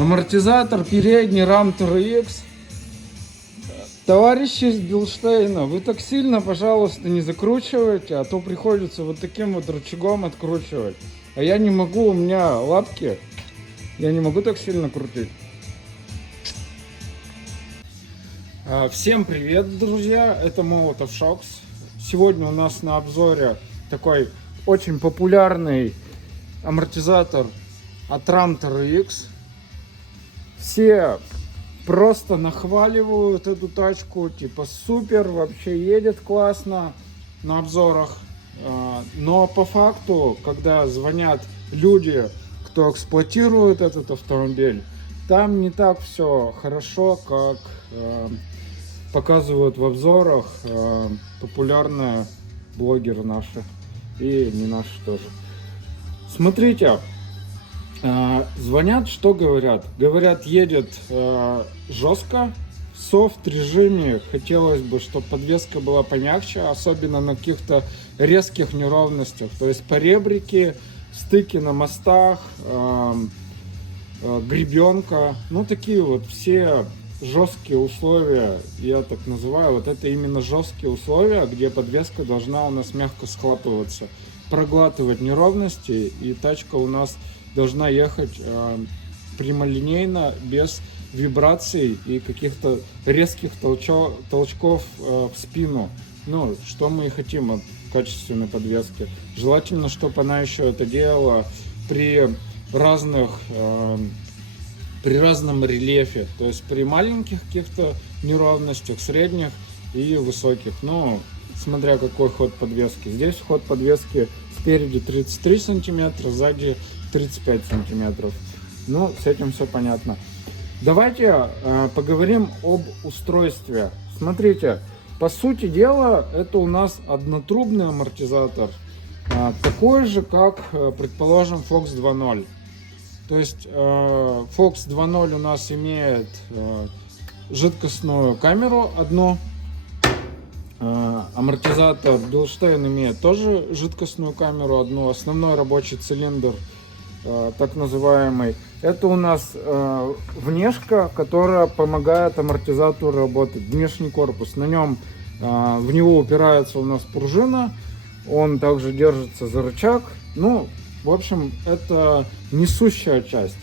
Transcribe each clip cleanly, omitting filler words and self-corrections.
Амортизатор передний RAM X. Товарищи из Билштейна, вы так сильно, пожалуйста, не закручивайте, а то приходится вот таким вот рычагом откручивать. А я не могу, у меня лапки, я не могу так сильно крутить. Всем привет, друзья, это Molotov Shocks. Сегодня у нас на обзоре такой очень популярный амортизатор от RAM X. Все просто нахваливают эту тачку, типа супер, вообще едет классно на обзорах. Но по факту, когда звонят люди, кто эксплуатирует этот автомобиль, там не так все хорошо, как показывают в обзорах популярные блогеры наши и не наши тоже. Смотрите. Звонят, что говорят? Говорят, едет жестко, в софт режиме. Хотелось бы, чтобы подвеска была помягче, особенно на каких-то резких неровностях. То есть поребрики, стыки на мостах, гребенка. Ну, такие вот все жесткие условия, я так называю. Вот это именно жесткие условия, где подвеска должна у нас мягко схлапываться, проглатывать неровности, и тачка у нас должна ехать прямолинейно, без вибраций и каких-то резких толчков в спину. Ну, что мы и хотим от качественной подвески. Желательно, чтобы она еще это делала при разном рельефе. То есть при маленьких каких-то неровностях, средних и высоких. Ну, смотря какой ход подвески. Здесь ход подвески спереди 33 сантиметра, сзади 35 сантиметров. Ну, с этим все понятно. Давайте поговорим об устройстве. Смотрите, по сути дела, это у нас однотрубный амортизатор, такой же, как, предположим, Fox 2.0. То есть Fox 2.0 у нас имеет жидкостную камеру одну. Амортизатор Bilstein имеет тоже жидкостную камеру одну. Основной рабочий цилиндр, так называемый, это у нас внешка, которая помогает амортизатору работать. Внешний корпус. На нем в него упирается у нас пружина. Он также держится за рычаг. Ну, в общем, это несущая часть.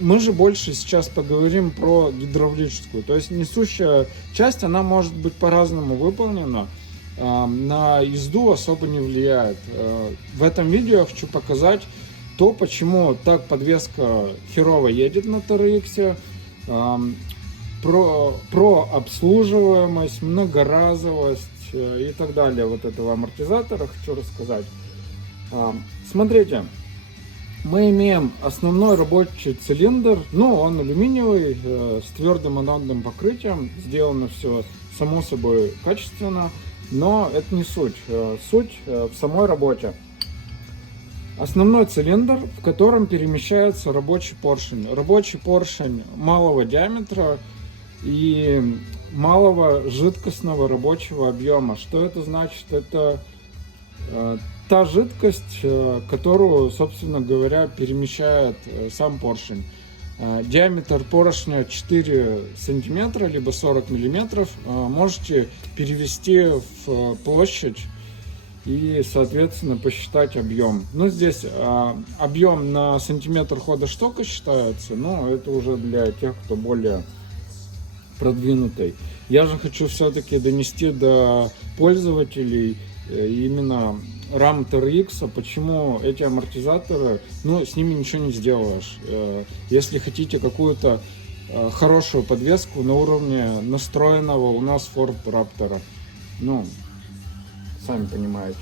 Мы же больше сейчас поговорим про гидравлическую. То есть несущая часть, она может быть по-разному выполнена. На езду особо не влияет. В этом видео я хочу показать то, почему так подвеска херово едет на TRX. Про обслуживаемость, многоразовость и так далее вот этого амортизатора хочу рассказать. Смотрите. Мы имеем основной рабочий цилиндр, ну, он алюминиевый, с твердым анодным покрытием, сделано все само собой качественно, но это не суть. Суть в самой работе. Основной цилиндр, в котором перемещается рабочий поршень. Рабочий поршень малого диаметра и малого жидкостного рабочего объема. Что это значит? Это та жидкость, которую, собственно говоря, перемещает сам поршень. Диаметр поршня 4 сантиметра, либо 40 миллиметров. Можете перевести в площадь и, соответственно, посчитать объем. Ну, здесь объем на сантиметр хода штока считается, но это уже для тех, кто более продвинутый. Я же хочу все-таки донести до пользователей именно RAM TRX, почему эти амортизаторы, ну, с ними ничего не сделаешь. Если хотите какую-то хорошую подвеску на уровне настроенного у нас Ford Raptor, ну, сами понимаете.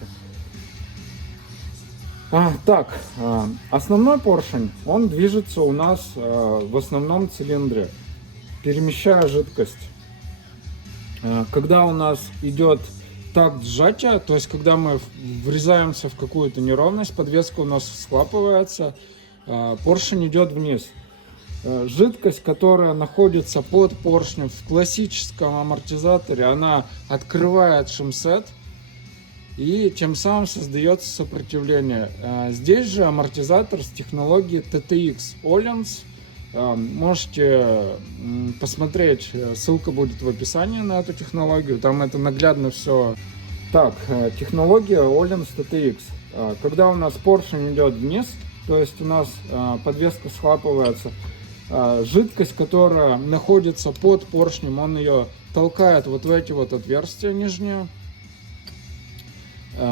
Так, основной поршень, он движется у нас в основном цилиндре, перемещая жидкость. Когда у нас идет такт сжатия, то есть когда мы врезаемся в какую-то неровность, подвеска у нас схлапывается, поршень идет вниз. Жидкость, которая находится под поршнем в классическом амортизаторе, она открывает шумсет и тем самым создается сопротивление. Здесь же амортизатор с технологией TTX Öhlins, Можете посмотреть, ссылка будет в описании на эту технологию, там это наглядно все. Так, технология Öhlins TTX. Когда у нас поршень идет вниз, то есть у нас подвеска схлапывается, жидкость, которая находится под поршнем, он ее толкает вот в эти вот отверстия нижние.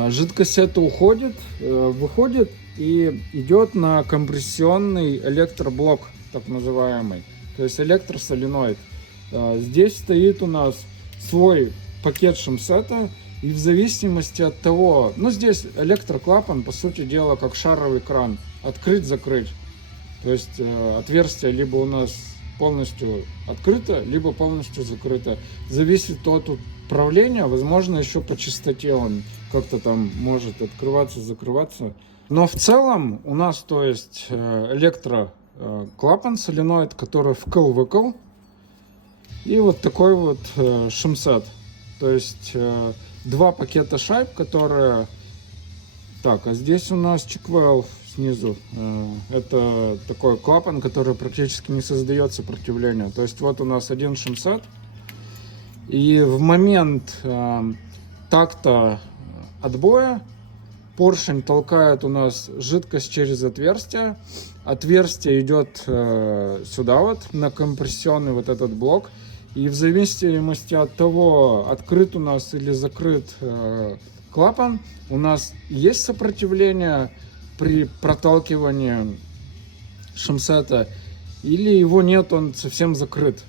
Жидкость эта уходит, выходит и идет на компрессионный электроблок, так называемый, то есть электросоленоид. Здесь стоит у нас свой пакет шумсета, и в зависимости от того, ну здесь электроклапан, по сути дела, как шаровый кран, открыть-закрыть. То есть отверстие либо у нас полностью открыто, либо полностью закрыто. Зависит от управления, возможно, еще по частоте он как-то там может открываться, закрываться. Но в целом у нас, то есть, электроклапан соленоид, который вкл-выкл. И вот такой вот шумсет. То есть два пакета шайб, которые... Так, а здесь у нас чеквелл снизу. Это такой клапан, который практически не создает сопротивления. То есть вот у нас один шумсет. И в момент такта отбоя поршень толкает у нас жидкость через отверстие. Отверстие идет сюда вот, на компрессионный вот этот блок. И в зависимости от того, открыт у нас или закрыт клапан, у нас есть сопротивление при проталкивании шумсета, или его нет, он совсем закрыт.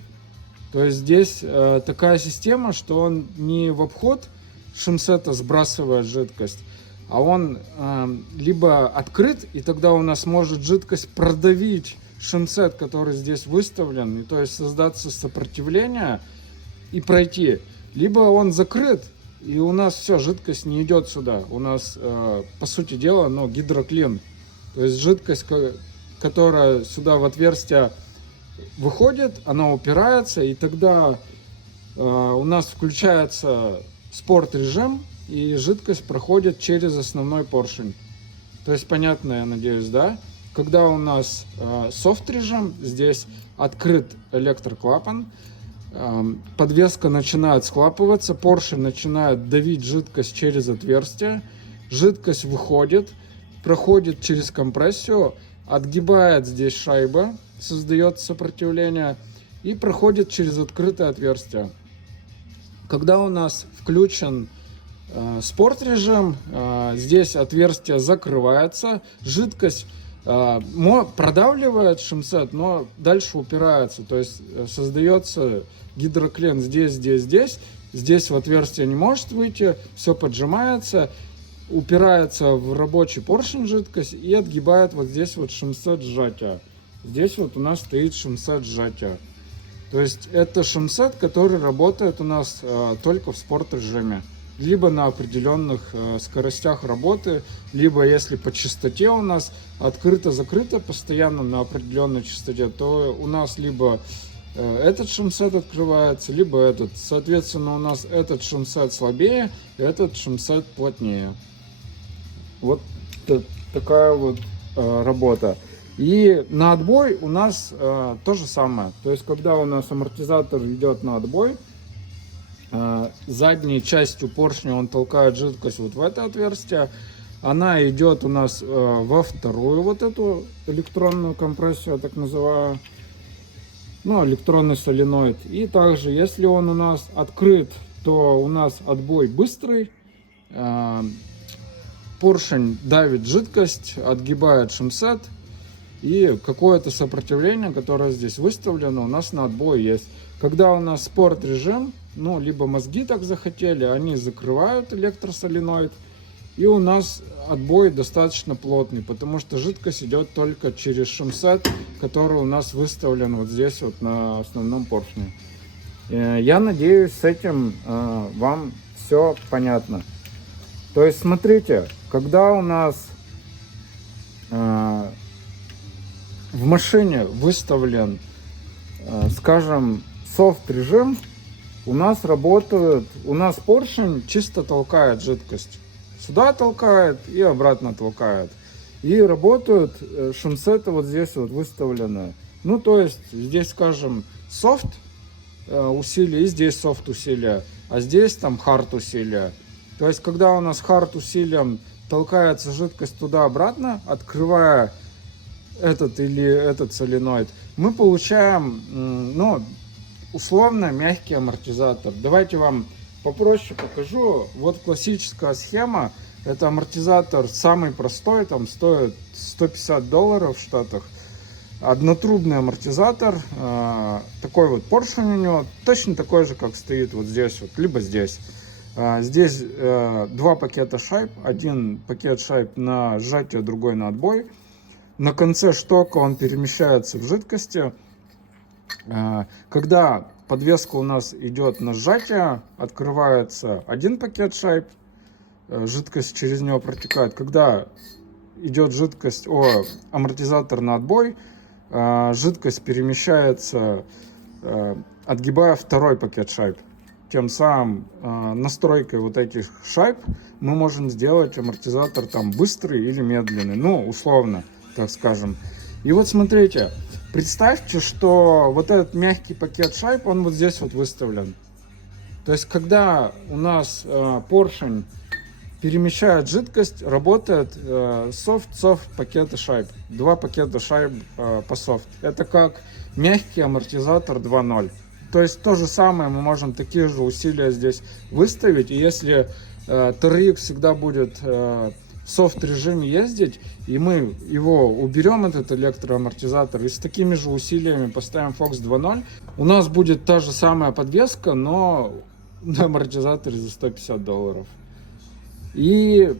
То есть здесь такая система, что он не в обход шумсета сбрасывает жидкость, а он либо открыт, и тогда у нас может жидкость продавить шумсет, который здесь выставлен, и то есть создаться сопротивление и пройти. Либо он закрыт, и у нас все, жидкость не идет сюда. У нас, по сути дела, гидроклин. То есть жидкость, которая сюда в отверстие выходит, она упирается, и тогда у нас включается спорт-режим, и жидкость проходит через основной поршень. То есть понятно, я надеюсь, да? Когда у нас софт-режим, здесь открыт электроклапан, подвеска начинает схлапываться, поршень начинает давить жидкость через отверстие, жидкость выходит, проходит через компрессию, отгибает здесь шайба, создает сопротивление и проходит через открытое отверстие. Когда у нас включен спорт-режим, здесь отверстие закрывается, жидкость продавливает шумсет, но дальше упирается, то есть создается гидроклин здесь, здесь, здесь. Здесь в отверстие не может выйти, все поджимается, упирается в рабочий поршень жидкость и отгибает вот здесь вот шумсет сжатия. Здесь вот у нас стоит шумсет сжатия. То есть это шумсет, который работает у нас только в спорт-режиме. Либо на определенных скоростях работы, либо если по частоте у нас открыто-закрыто постоянно на определенной частоте, то у нас либо этот шумсет открывается, либо этот. Соответственно, у нас этот шумсет слабее, этот шумсет плотнее. Вот такая вот работа. И на отбой у нас то же самое. То есть, когда у нас амортизатор идет на отбой, задней частью поршня он толкает жидкость вот в это отверстие. Она идет у нас во вторую вот эту электронную компрессию, так называю, электронный соленоид. И также, если он у нас открыт, то у нас отбой быстрый. Поршень давит жидкость, отгибает шумсет. И какое-то сопротивление, которое здесь выставлено, у нас на отбой есть. Когда у нас спорт-режим, либо мозги так захотели, они закрывают электросоленоид, и у нас отбой достаточно плотный, потому что жидкость идет только через шумсет, который у нас выставлен вот здесь вот на основном поршне. Я надеюсь, с этим вам все понятно. То есть смотрите, когда у нас в машине выставлен, скажем, софт-режим, у нас поршень чисто толкает жидкость. Сюда толкает и обратно толкает. И работают шумсеты вот здесь вот выставлены. Ну, то есть здесь, скажем, софт усилия и здесь софт усилия, а здесь там хард усилия. То есть, когда у нас хард усилием толкается жидкость туда-обратно, открывая этот или этот соленоид, мы получаем, ну, условно мягкий амортизатор. Давайте вам попроще покажу. Вот классическая схема. Это амортизатор самый простой, там стоит $150 в Штатах. Однотрубный амортизатор, такой вот поршень у него, точно такой же, как стоит вот здесь, вот, либо здесь. Здесь два пакета шайб, один пакет шайб на сжатие, другой на отбой. На конце штока он перемещается в жидкости. Когда подвеска у нас идет на сжатие, открывается один пакет шайб, жидкость через него протекает. Когда идет жидкость, амортизатор на отбой, жидкость перемещается, отгибая второй пакет шайб. Тем самым настройкой вот этих шайб мы можем сделать амортизатор там быстрый или медленный, ну условно, так скажем. И вот смотрите, представьте, что вот этот мягкий пакет шайб, он вот здесь вот выставлен. То есть, когда у нас поршень перемещает жидкость, работает софт пакеты шайб. Два пакета шайб по софт. Это как мягкий амортизатор 2.0. То есть, то же самое мы можем такие же усилия здесь выставить. И если TRX всегда будет в софт режиме ездить, и мы его уберем, этот электроамортизатор, и с такими же усилиями поставим Fox 2.0, у нас будет та же самая подвеска, но на амортизаторе за $150. И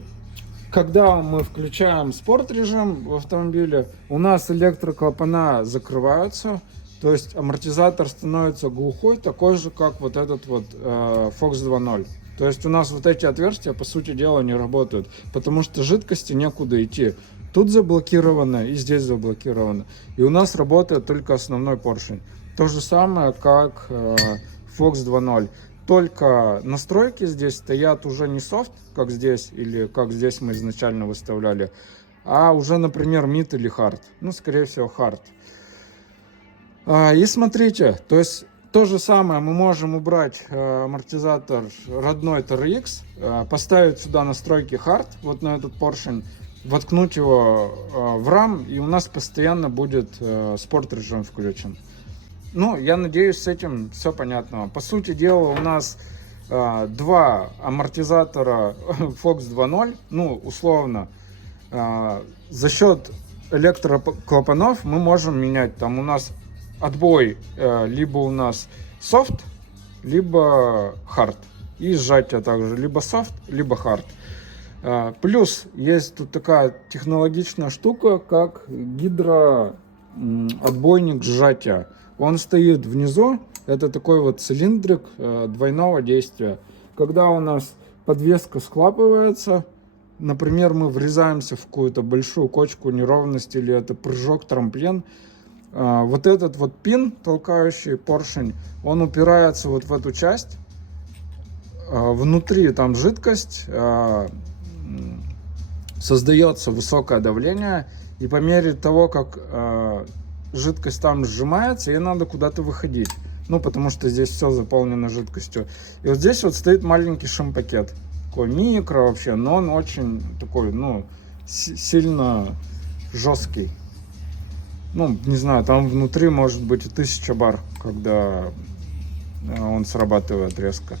когда мы включаем спорт режим в автомобиле, у нас электроклапана закрываются, то есть амортизатор становится глухой, такой же, как вот этот вот Fox 2.0. То есть у нас вот эти отверстия, по сути дела, не работают, потому что жидкости некуда идти. Тут заблокировано и здесь заблокировано. И у нас работает только основной поршень. То же самое, как Fox 2.0. Только настройки здесь стоят уже не софт, как здесь, или как здесь мы изначально выставляли, а уже, например, mid или hard. Ну, скорее всего, hard. И смотрите, то есть то же самое мы можем убрать амортизатор родной TRX, поставить сюда настройки hard, вот на этот поршень, воткнуть его в RAM, и у нас постоянно будет спорт режим включен. Ну, я надеюсь, с этим все понятно. По сути дела, у нас два амортизатора Fox 2.0, ну, условно, за счет электроклапанов мы можем менять. Там у нас отбой либо у нас софт, либо хард. И сжатие также либо софт, либо хард. Плюс есть тут такая технологичная штука, как гидроотбойник сжатия. Он стоит внизу, это такой вот цилиндрик двойного действия. Когда у нас подвеска склапывается, например, мы врезаемся в какую-то большую кочку неровности или это прыжок, трамплин, вот этот вот пин, толкающий поршень, он упирается вот в эту часть. Внутри там жидкость, создается высокое давление, и по мере того, как жидкость там сжимается, ей надо куда-то выходить. Ну, потому что здесь все заполнено жидкостью. И вот здесь вот стоит маленький шим-пакет. Такой микро вообще, но он очень такой, ну, сильно жесткий. Ну, не знаю, там внутри может быть и 1000 бар, когда он срабатывает резко.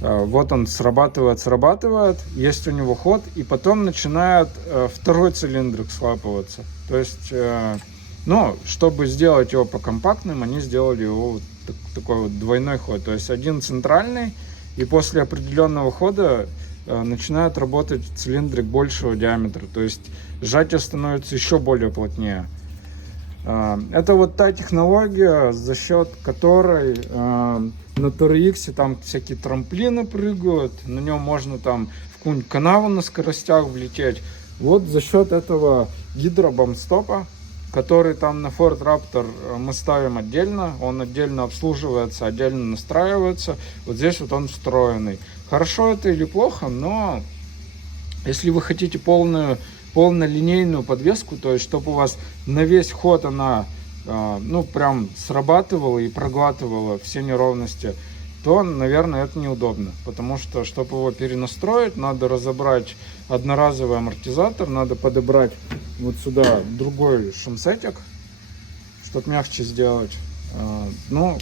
Вот он срабатывает, есть у него ход, и потом начинает второй цилиндрик схлапываться. То есть, ну, чтобы сделать его покомпактным, они сделали его вот такой вот двойной ход. То есть один центральный, и после определенного хода начинает работать цилиндрик большего диаметра. То есть сжатие становится еще более плотнее. Это вот та технология, за счет которой на TRX там всякие трамплины прыгают, на нем можно там в какую-нибудь канаву на скоростях влететь. Вот за счет этого гидробамстопа, который там на Ford Raptor мы ставим отдельно, он отдельно обслуживается, отдельно настраивается. Вот здесь вот он встроенный. Хорошо это или плохо, но если вы хотите полнолинейную подвеску, то есть чтобы у вас на весь ход она ну, прям срабатывало и проглатывало все неровности, то, наверное, это неудобно. Потому что, чтобы его перенастроить, надо разобрать одноразовый амортизатор, надо подобрать вот сюда другой шумсетик, чтобы мягче сделать. Ну,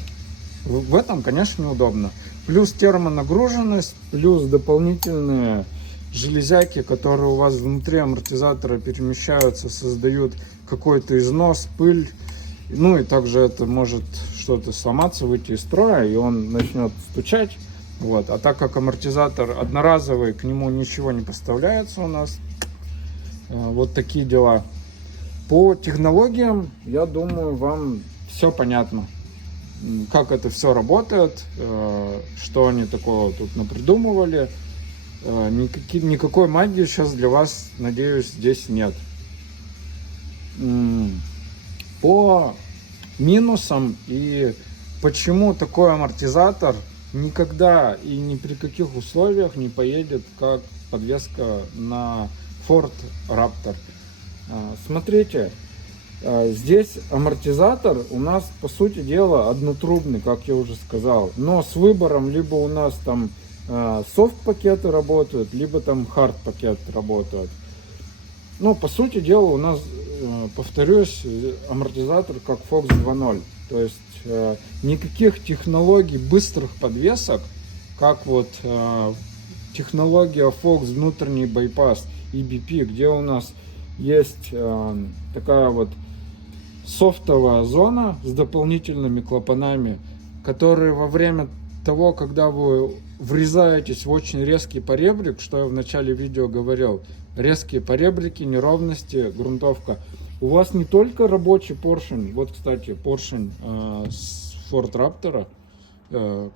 в этом, конечно, неудобно. Плюс термонагруженность, плюс дополнительные железяки, которые у вас внутри амортизатора перемещаются, создают какой-то износ, пыль. Ну и также это может что-то сломаться, выйти из строя, и он начнет стучать. Вот. А так как амортизатор одноразовый, к нему ничего не поставляется у нас. Вот такие дела. По технологиям, я думаю, вам все понятно. Как это все работает, что они такого тут напридумывали. Никакой магии сейчас для вас, надеюсь, здесь нет. По минусам и почему такой амортизатор никогда и ни при каких условиях не поедет как подвеска на Ford Raptor. Смотрите, здесь амортизатор у нас, по сути дела, однотрубный, как я уже сказал, но с выбором либо у нас там софт-пакеты работают, либо там хард-пакет работают. Ну, по сути дела, у нас, повторюсь, амортизатор как Fox 2.0. То есть никаких технологий быстрых подвесок, как вот технология Fox внутренний байпас EBP, где у нас есть такая вот софтовая зона с дополнительными клапанами, которые во время того, когда вы врезаетесь в очень резкий поребрик, что я в начале видео говорил, резкие поребрики, неровности, грунтовка, у вас не только рабочий поршень, вот, кстати, поршень с Ford Raptor,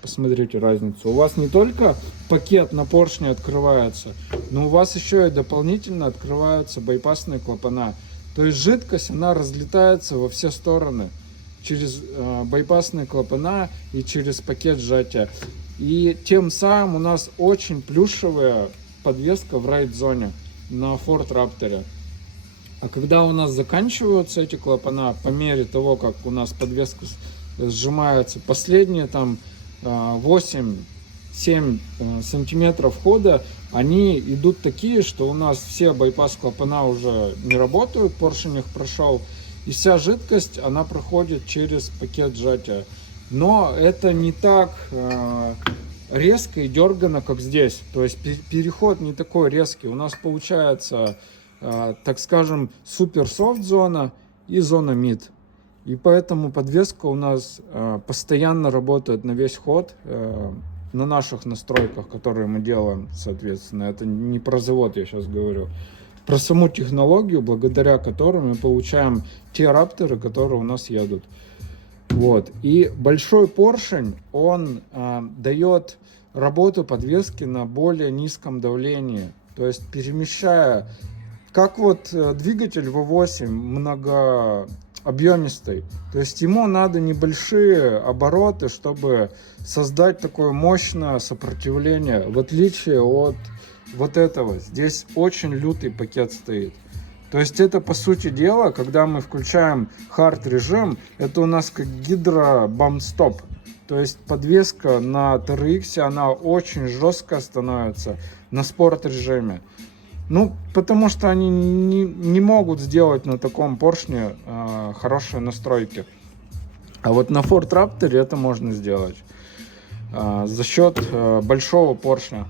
посмотрите разницу, у вас не только пакет на поршне открывается, но у вас еще и дополнительно открываются байпасные клапана. То есть жидкость, она разлетается во все стороны через байпасные клапана и через пакет сжатия. И тем самым у нас очень плюшевая подвеска в райд-зоне на Ford Raptor. А когда у нас заканчиваются эти клапана, по мере того, как у нас подвеска сжимается, последние там 8-7 сантиметров хода, они идут такие, что у нас все байпас клапана уже не работают, поршень их прошел, и вся жидкость, она проходит через пакет сжатия. Но это не так резко и дергано, как здесь. То есть переход не такой резкий. У нас получается, так скажем, супер софт зона и зона мид. И поэтому подвеска у нас постоянно работает на весь ход на наших настройках, которые мы делаем, соответственно. Это не про завод, я сейчас говорю. Про саму технологию, благодаря которой мы получаем те рапторы, которые у нас едут. Вот. И большой поршень, он дает работу подвески на более низком давлении. То есть перемещая, как вот двигатель V8 многообъемистый. То есть ему надо небольшие обороты, чтобы создать такое мощное сопротивление. В отличие от вот этого. Здесь очень лютый пакет стоит. То есть это, по сути дела, когда мы включаем хард режим, это у нас как гидро-бамп-стоп. То есть подвеска на TRX, она очень жесткая становится на спорт режиме. Ну, потому что они не могут сделать на таком поршне хорошие настройки. А вот на Ford Raptor это можно сделать за счет большого поршня.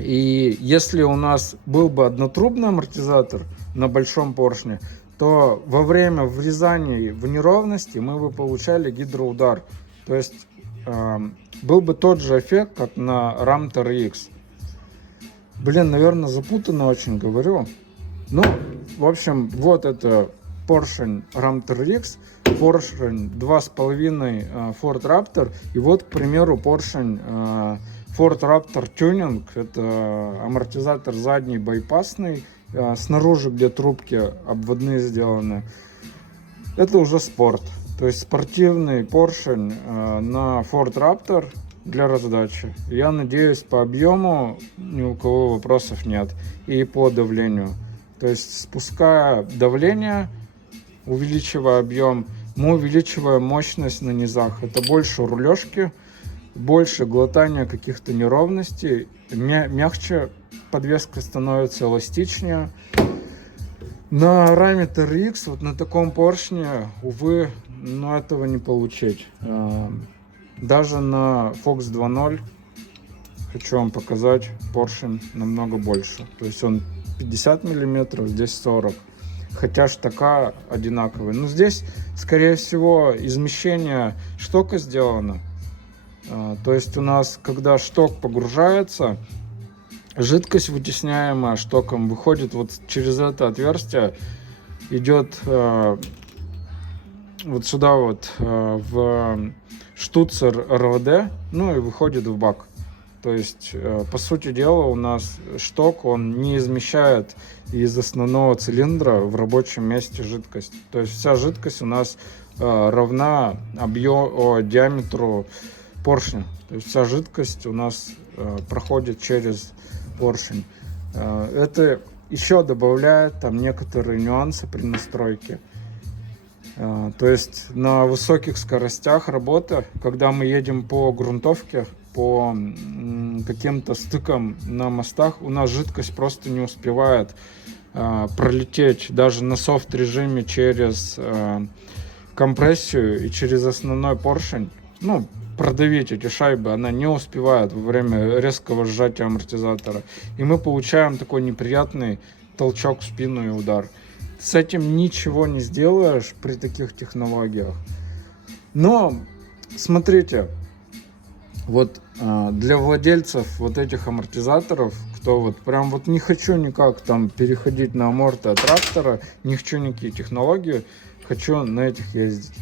И если у нас был бы однотрубный амортизатор на большом поршне, то во время врезания в неровности мы бы получали гидроудар. То есть был бы тот же эффект, как на Ram TRX. Блин, наверное, запутанно очень говорю. Ну, в общем, вот это поршень Ram TRX, поршень 2,5 Ford Raptor, и вот, к примеру, поршень Ford Raptor Tuning. Это амортизатор задний байпасный, снаружи, где трубки обводные сделаны. Это уже спорт. То есть спортивный поршень на Ford Raptor для раздачи. Я надеюсь, по объему ни у кого вопросов нет. И по давлению. То есть спуская давление, увеличивая объем, мы увеличиваем мощность на низах. Это больше рулежки, больше глотания каких-то неровностей, мягче подвеска становится, эластичнее. На раме TRX, вот на таком поршне, увы, но этого не получить. Даже на Fox 2.0 хочу вам показать, поршень намного больше. То есть он 50 мм, здесь 40. Хотя штока одинаковые. Но здесь, скорее всего, измещение штока сделано. То есть у нас, когда шток погружается, жидкость, вытесняемая штоком, выходит вот через это отверстие, идет вот сюда вот в штуцер РВД, ну и выходит в бак. То есть, по сути дела, у нас шток, он не измещает из основного цилиндра в рабочем месте жидкость. То есть вся жидкость у нас равна диаметру поршня. То есть вся жидкость у нас проходит через поршень. Это еще добавляет там некоторые нюансы при настройке. То есть на высоких скоростях работы, когда мы едем по грунтовке, по каким-то стыкам на мостах, у нас жидкость просто не успевает пролететь даже на софт-режиме через компрессию и через основной поршень. Ну, продавить эти шайбы, она не успевает во время резкого сжатия амортизатора. И мы получаем такой неприятный толчок в спину и удар. С этим ничего не сделаешь при таких технологиях. Но, смотрите, вот для владельцев вот этих амортизаторов, кто вот прям вот не хочу никак там переходить на аморты от трактора, не хочу никакие технологии, хочу на этих ездить.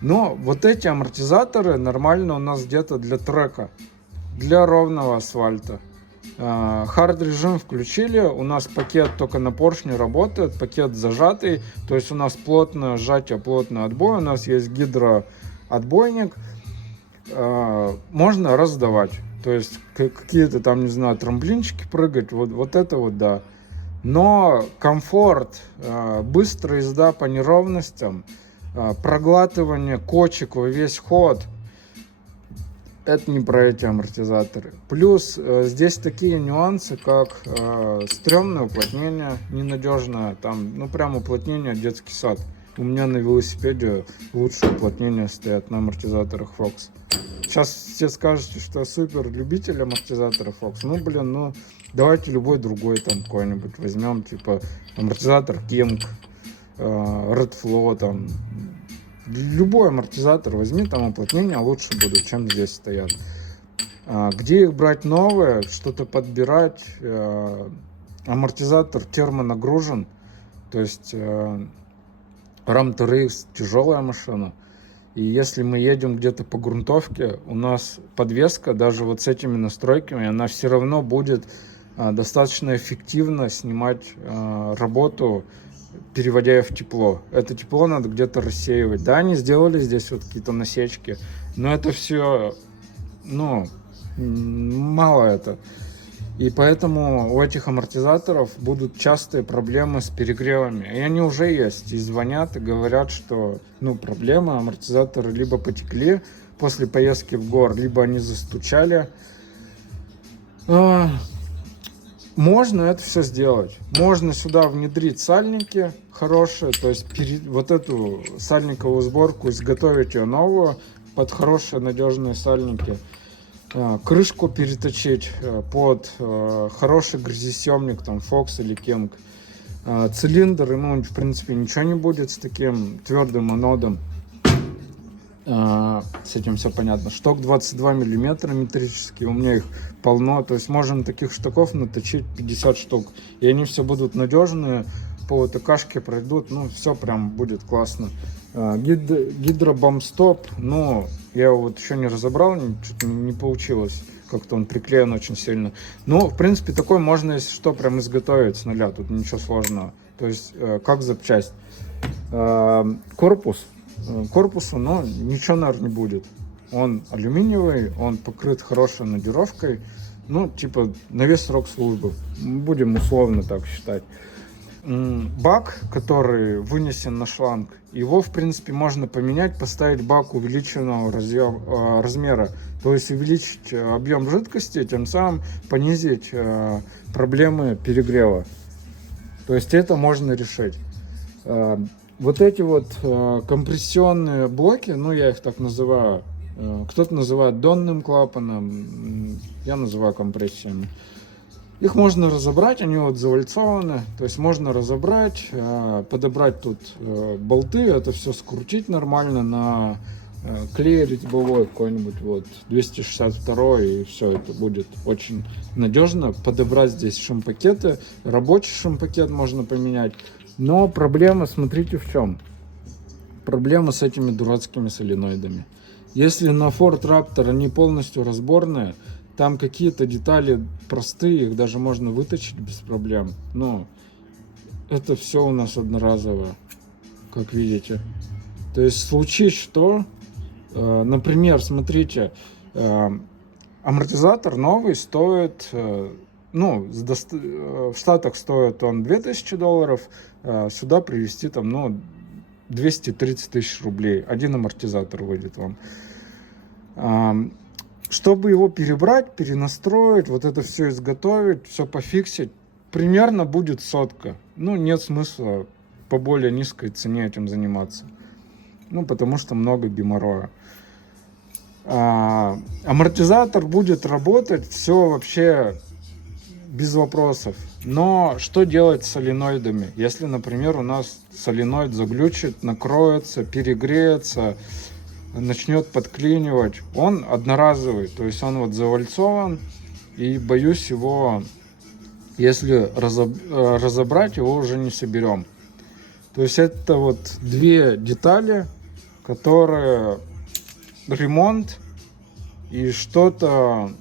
Но вот эти амортизаторы нормально у нас где-то для трека, для ровного асфальта. Хард режим включили, у нас пакет только на поршне работает, пакет зажатый, то есть у нас плотное сжатие, плотный отбой, у нас есть гидроотбойник, можно раздавать, то есть какие-то там, не знаю, трамплинчики прыгать, вот это вот да. Но комфорт, быстрая езда по неровностям, проглатывание кочек во весь ход, это не про эти амортизаторы. Плюс здесь такие нюансы, как стрёмное уплотнение, ненадежное, там, ну прям уплотнение детский сад. У меня на велосипеде лучшие уплотнения стоят на амортизаторах Fox. Сейчас все скажете, что я супер любитель амортизаторов Fox. Ну блин, ну давайте любой другой там какой-нибудь возьмем, типа амортизатор King, Red Flow, там. Любой амортизатор возьми, там уплотнения лучше будут, чем здесь стоят. Где их брать новые, что-то подбирать? Амортизатор термонагружен, то есть Ram TRX тяжелая машина. И если мы едем где-то по грунтовке, у нас подвеска, даже вот с этими настройками, она все равно будет достаточно эффективно снимать работу, переводя ее в тепло. Это тепло надо где-то рассеивать. Да, они сделали здесь вот какие-то насечки, но это все, ну, мало это. И поэтому у этих амортизаторов будут частые проблемы с перегревами. И они уже есть. И звонят и говорят, что, ну, проблемы, амортизаторы либо потекли после поездки в гор, либо они застучали. Можно это все сделать. Можно сюда внедрить сальники хорошие, то есть вот эту сальниковую сборку изготовить ее новую под хорошие надежные сальники. Крышку переточить под хороший грязесъемник, там Fox или King. Цилиндр, ему в принципе ничего не будет с таким твердым анодом. С этим все понятно. Шток 22 миллиметра метрический, у меня их полно, то есть можем таких штоков наточить 50 штук, и они все будут надежные, по ТКшке пройдут, ну все прям будет классно. Гидробамстоп, ну я его вот еще не разобрал, что-то не получилось, как-то он приклеен очень сильно. Но в принципе такой можно, если что, прям изготовить с нуля, тут ничего сложного. То есть как запчасть. Корпусу, но ничего, наверное, не будет. Он алюминиевый, он покрыт хорошей надировкой, ну, типа, на весь срок службы. Будем условно так считать. Бак, который вынесен на шланг, его, в принципе, можно поменять, поставить бак увеличенного размера. То есть увеличить объем жидкости, тем самым понизить проблемы перегрева. То есть это можно решить. Вот эти вот компрессионные блоки, ну я их так называю, кто-то называет донным клапаном, я называю компрессиями. Их можно разобрать, они вот завальцованы, то есть можно разобрать, подобрать тут болты, это все скрутить нормально на клей резьбовой какой-нибудь, вот 262, и все, это будет очень надежно. Подобрать здесь шумпакеты, рабочий шумпакет можно поменять. Но проблема, смотрите в чем. Проблема с этими дурацкими соленоидами. Если на Ford Raptor они полностью разборные, там какие-то детали простые, их даже можно выточить без проблем. Но это все у нас одноразово, как видите. То есть случись что, например, смотрите, амортизатор новый стоит, ну, в Штатах стоит он $2000, сюда привезти там, ну, 230 тысяч рублей. Один амортизатор выйдет вам. Чтобы его перебрать, перенастроить, вот это все изготовить, все пофиксить, примерно будет 100. Ну, нет смысла по более низкой цене этим заниматься. Ну, потому что много геморроя. Амортизатор будет работать, все вообще без вопросов. Но что делать с соленоидами? Если, например, у нас соленоид заглючит, накроется, перегреется, начнет подклинивать, он одноразовый, то есть он вот завальцован, и боюсь его, если разобрать, его уже не соберем. То есть это вот две детали, которые ремонт и что-то,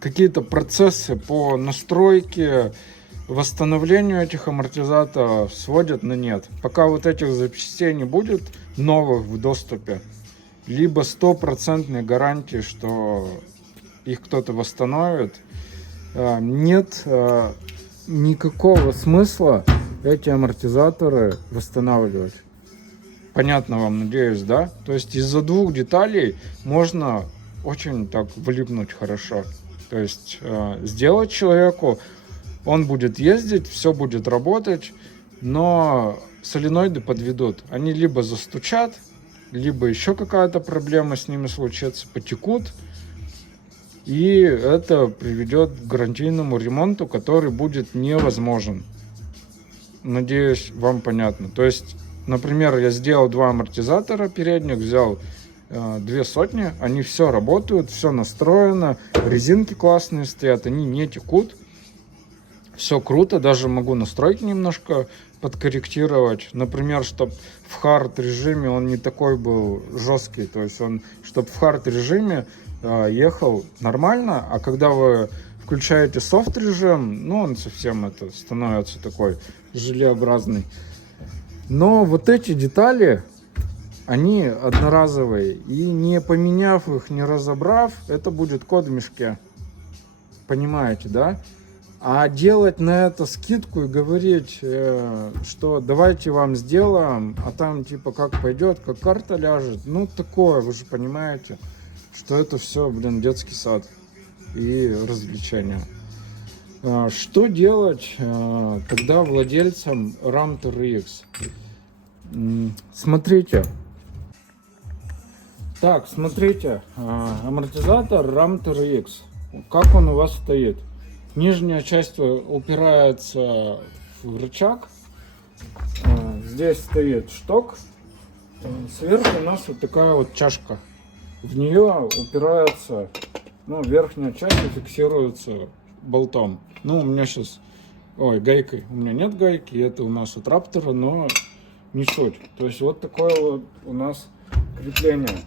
какие-то процессы по настройке, восстановлению этих амортизаторов сводят на нет. Пока вот этих запчастей не будет новых в доступе, либо 100% гарантии, что их кто-то восстановит, нет никакого смысла эти амортизаторы восстанавливать. Понятно вам, надеюсь, да? То есть из-за двух деталей можно очень так влипнуть хорошо. То есть сделать человеку, он будет ездить, все будет работать, но соленоиды подведут. Они либо застучат, либо еще какая-то проблема с ними случится, потекут. И это приведет к гарантийному ремонту, который будет невозможен. Надеюсь, вам понятно. То есть, например, я сделал 2 амортизатора передних, взял 200, они все работают, все настроено, резинки классные стоят, они не текут. Все круто, даже могу настройки немножко подкорректировать. Например, чтобы в хард режиме он не такой был жесткий, то есть он, чтобы в хард режиме ехал нормально, а когда вы включаете софт режим, ну он совсем это становится такой желеобразный. Но вот эти детали, они одноразовые, и не поменяв их, не разобрав, это будет кот в мешке. Понимаете, да? А делать на это скидку и говорить, что давайте вам сделаем, а там типа как пойдет, как карта ляжет, ну такое, вы же понимаете, что это все, блин, детский сад и развлечения. Что делать тогда владельцам Ram TRX? Смотрите. Так, смотрите, амортизатор Ram TRX. Как он у вас стоит? Нижняя часть упирается в рычаг. Здесь стоит шток. Сверху у нас вот такая вот чашка. В нее упирается, ну, верхняя часть фиксируется болтом. Ну, у меня сейчас, гайкой. У меня нет гайки, это у нас от Раптора, но не суть. То есть вот такое вот у нас крепление.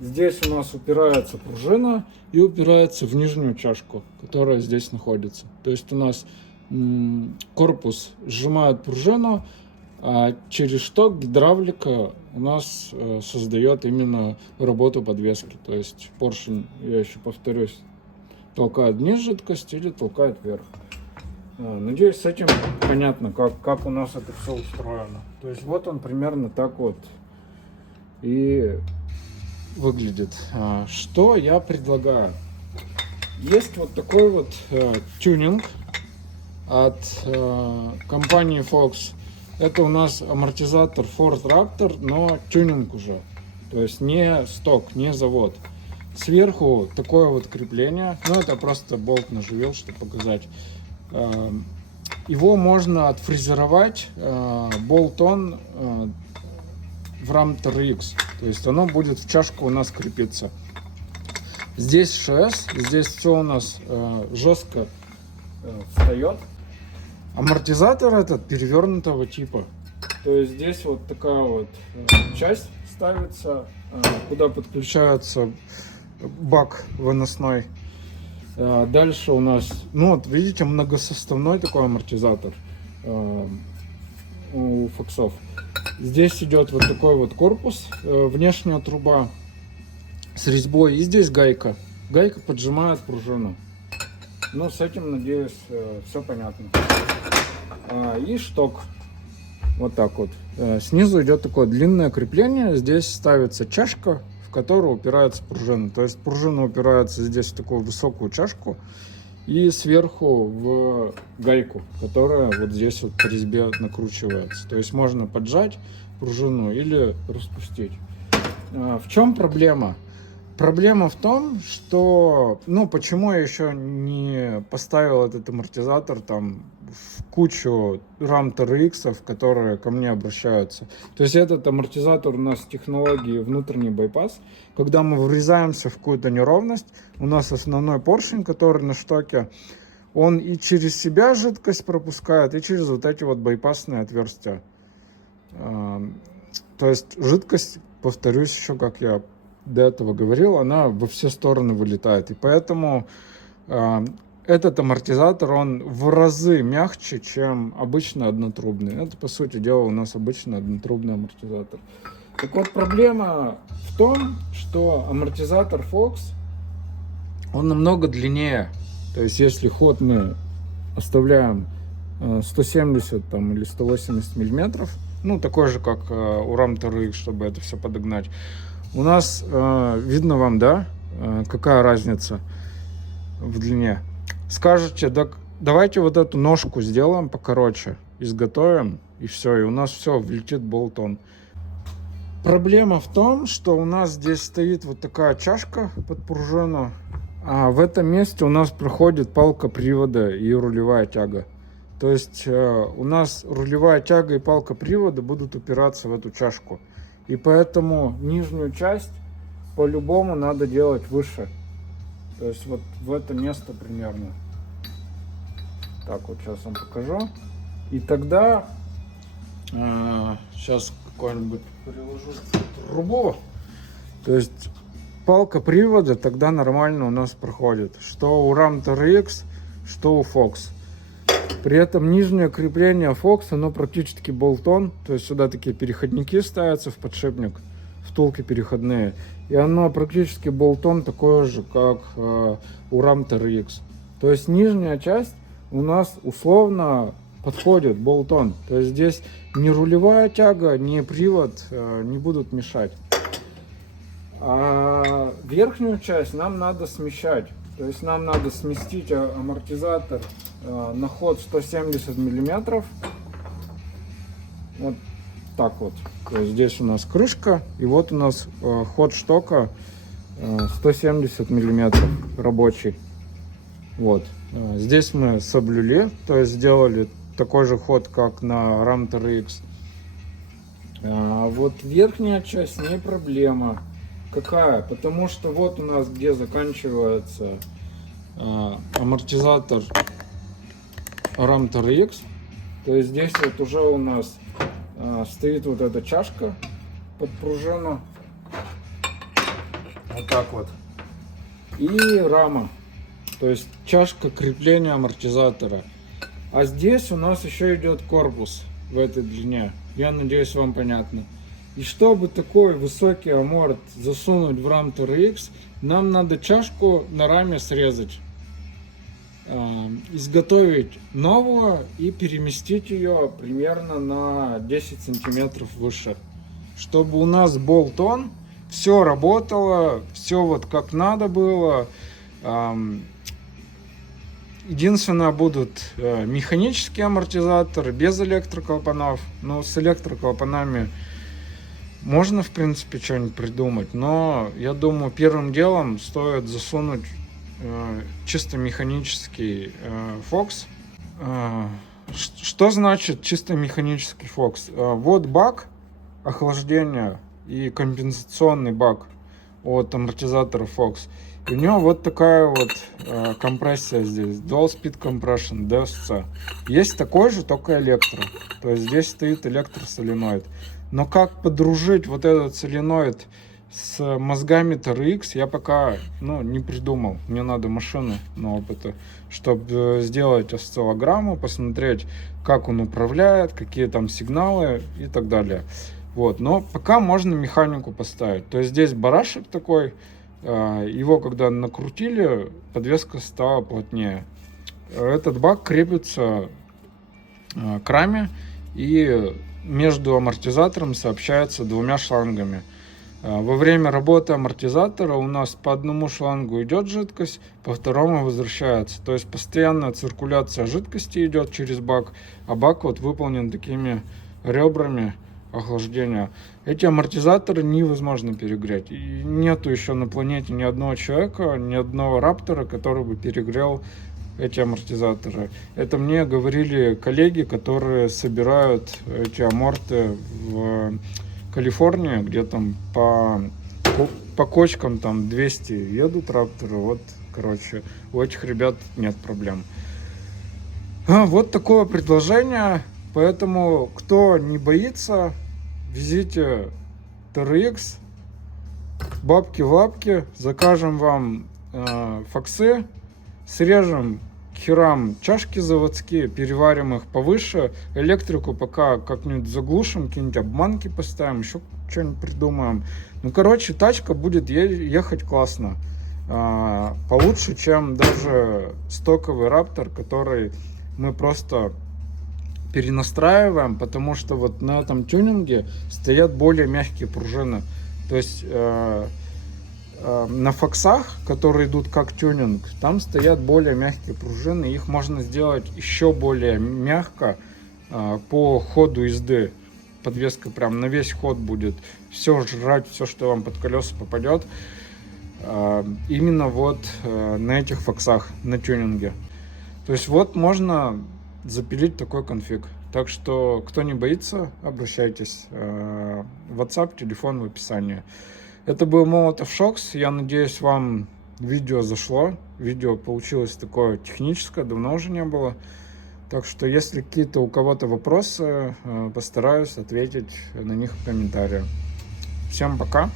Здесь у нас упирается пружина и упирается в нижнюю чашку, которая здесь находится. То есть у нас корпус сжимает пружину, а через шток гидравлика у нас создает именно работу подвески. То есть поршень, я еще повторюсь, толкает вниз жидкость или толкает вверх. Надеюсь, с этим понятно, как у нас это все устроено. То есть вот он примерно так вот и выглядит. Что я предлагаю? Есть вот такой вот тюнинг от компании Fox. Это у нас амортизатор Ford Raptor, но тюнинг уже. То есть не сток, не завод. Сверху такое вот крепление. Ну, это просто болт наживил, чтобы показать. Его можно отфрезеровать болт-он в Raptor X. То есть оно будет в чашку у нас крепиться. Здесь ШС, здесь все у нас жестко встает. Амортизатор этот перевернутого типа. То есть здесь вот такая вот часть ставится, куда подключается бак выносной. Дальше у нас, ну вот видите, многосоставной такой амортизатор у фоксов. Здесь идет вот такой вот корпус, внешняя труба с резьбой, и здесь гайка. Гайка поджимает пружину. Ну, с этим, надеюсь, все понятно. И шток. Вот так вот. Снизу идет такое длинное крепление. Здесь ставится чашка, в которую упирается пружина. То есть пружина упирается здесь в такую высокую чашку и сверху в гайку, которая вот здесь вот по резьбе накручивается. То есть можно поджать пружину или распустить. В чем проблема? Проблема в том, что, ну, почему я еще не поставил этот амортизатор там в кучу Raptor X, которые ко мне обращаются. То есть этот амортизатор у нас технологии внутренний байпас. Когда мы врезаемся в какую-то неровность, у нас основной поршень, который на штоке, он и через себя жидкость пропускает, и через вот эти вот байпасные отверстия. То есть жидкость, повторюсь еще, как я до этого говорил, она во все стороны вылетает. И поэтому этот амортизатор, он в разы мягче, чем обычно однотрубный. Это, по сути дела, у нас обычно однотрубный амортизатор. Так вот, проблема в том, что амортизатор Fox, он намного длиннее. То есть, если ход мы оставляем 170 там, или 180 миллиметров, ну, такой же, как у Raptor X, чтобы это все подогнать, у нас, видно вам, да, какая разница в длине. Скажете, да, давайте вот эту ножку сделаем покороче, изготовим, и все, и у нас все, влетит болт-он. Проблема в том, что у нас здесь стоит вот такая чашка под пружину, а в этом месте у нас проходит палка привода и рулевая тяга. То есть у нас рулевая тяга и палка привода будут упираться в эту чашку. И поэтому нижнюю часть по-любому надо делать выше. То есть вот в это место примерно. Так вот сейчас вам покажу. И тогда сейчас какой-нибудь приложу трубу. То есть палка привода тогда нормально у нас проходит. Что у Raptor X, что у Fox. При этом нижнее крепление Fox, оно практически болт-он. То есть сюда такие переходники ставятся в подшипник, втулки переходные. И оно практически болт-он такое же, как у Raptor X. То есть нижняя часть у нас условно подходит болт-он. То есть здесь ни рулевая тяга, ни привод не будут мешать. А верхнюю часть нам надо смещать. То есть нам надо сместить амортизатор на ход 170 миллиметров. Вот так вот. То есть здесь у нас крышка, и вот у нас ход штока 170 миллиметров рабочий. Вот. Здесь мы соблюли, то есть сделали такой же ход, как на Raptor X. Вот верхняя часть не проблема. Какая? Потому что вот у нас где заканчивается амортизатор Raptor X. То есть здесь вот уже у нас стоит вот эта чашка под пружину. Вот так вот. И рама. То есть чашка крепления амортизатора. А здесь у нас еще идет корпус в этой длине. Я надеюсь, вам понятно. И чтобы такой высокий аморт засунуть в Raptor X, нам надо чашку на раме срезать. изготовить новую и переместить ее примерно на 10 сантиметров выше, чтобы у нас болт-он, все работало, все вот как надо было. Единственное, будут механические амортизаторы без электроклапанов. Но с электроклапанами можно, в принципе, что-нибудь придумать. Но я думаю, первым делом стоит засунуть чисто механический Fox. Что значит чисто механический Fox? Вот бак охлаждения и компенсационный бак от амортизатора Fox. И у него вот такая вот компрессия здесь, Dual Speed Compression, DSC. Есть такой же, только электро. То есть здесь стоит электросоленоид. Но как подружить вот этот соленоид с мозгами TRX, я пока не придумал. Мне надо машину на опыты, чтобы сделать осциллограмму, посмотреть, как он управляет, какие там сигналы и так далее. Вот. Но пока можно механику поставить. То есть здесь барашек такой. Его когда накрутили, подвеска стала плотнее. Этот бак крепится к раме и между амортизатором сообщается двумя шлангами. Во время работы амортизатора у нас по одному шлангу идет жидкость, по второму возвращается. То есть постоянная циркуляция жидкости идет через бак, а бак вот выполнен такими ребрами охлаждения. Эти амортизаторы невозможно перегреть. И нету еще на планете ни одного человека, ни одного раптора, который бы перегрел эти амортизаторы. Это мне говорили коллеги, которые собирают эти аморты в Калифорнии, где там по кочкам там 200 едут рапторы. Вот, короче, у этих ребят нет проблем. Вот такое предложение. Поэтому, кто не боится, везите TRX, бабки в лапки, закажем вам фоксы, срежем к херам чашки заводские, переварим их повыше, электрику пока как-нибудь заглушим, какие-нибудь обманки поставим, еще что-нибудь придумаем. Короче, тачка будет ехать классно, получше, чем даже стоковый Раптор, который мы просто перенастраиваем, потому что вот на этом тюнинге стоят более мягкие пружины. То есть на фоксах, которые идут как тюнинг, там стоят более мягкие пружины, их можно сделать еще более мягко по ходу езды. Подвеска прям на весь ход будет все жрать, все, что вам под колеса попадет, именно вот на этих фоксах, на тюнинге. То есть вот можно запилить такой конфиг. Так что, кто не боится, обращайтесь. WhatsApp, телефон в описании. Это был Молотов Шокс. Я надеюсь, вам видео зашло. Видео получилось такое техническое, давно уже не было. Так что, если какие-то у кого-то вопросы, постараюсь ответить на них в комментариях. Всем пока!